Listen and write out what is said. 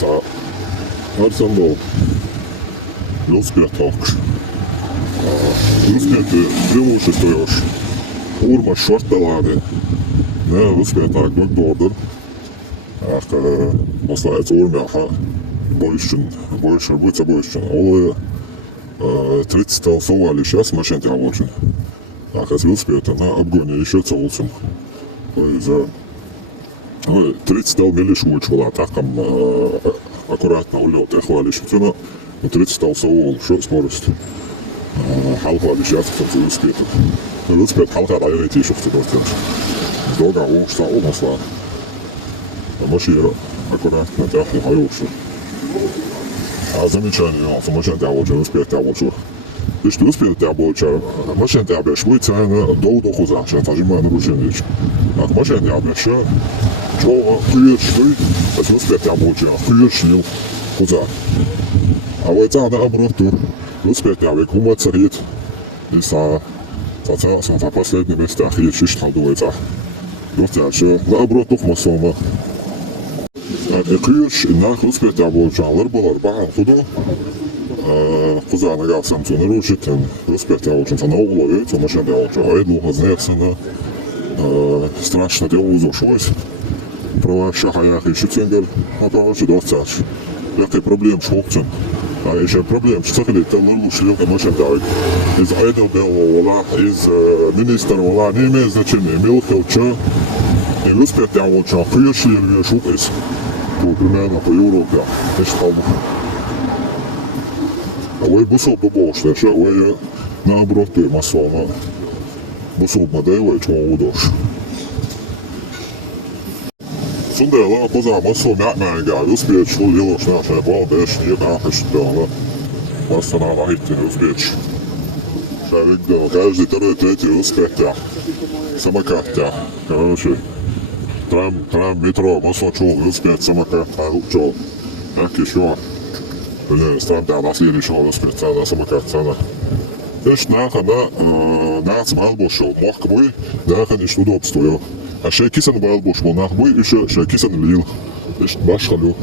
За Арсенал велосипед толкш. Велосипед преимуществуешь урма шорталады. Ne велосипед так дордер. Ах, послается урмяха. Больше будет больше. Олы 30 толсовали сейчас машин тягочен. Ах, с велосипеда на обгоне еще целсом. За 30 тал мили швучвала, так там аккуратно улет, я хвалю шутина, 30 тал совол, что скорость. Халхвали сейчас, кстати, велосипед. Велосипед халха дает еще в цветке. Долго ушла, умысла. Машина аккуратно тяхнет, хорошо. А замечание, что машина тягочен, велосипед тягочен. И что велосипед тягочен, машина тягочен, будет цена долго хуза, сейчас тажима на ручение. А машина тягочен, Çoğu kıyırçlı, велосипед тягочен, kıyırçlı хуза. А вот это наоборот, велосипед тягочен, кума царит. И за последнее место кıyırçlı kalдуется. Dostlar, наоборот, тухмасома. Kıyırç, на велосипед тягоченлар болар, баған худу. Хуза нагавсам, то нарушитен, велосипед тягочен, то на углове, то машина тягочен, а едно знаешься, страшно дело узошилось. Права шахаях еще ценгер, а то вообще достач. Який проблем шоктен. А ще проблем, що це лилу шлюка машин давить. Із айдобеловала, із міністеровала, не має значення. Мілхелча, і велосипед тягоча, кıyırçlı шукайс. По примерно по Европе. Теж там. А ви бусов побольше, ще ви наоборот масово. Бусов модели, чому удош. Сundela поза массу мягкая, велосипед, что делаешь, наша балдеш, не нахаш, да, Ластана нахите велосипед. Шарик, да, каждый второй, третий велосипед, да. Самокат, да. Короче, трам, метро, массу чул, велосипед, самокат, чул. Так еще. Блин, стран, да, на следующего велосипед, да, самокат, да. Теж наха, на цмал бошел, мох кмой, да, конечно, удобство, а ще кисан бал бош бол нах бой еще ще кисан лил. Теж баш халю.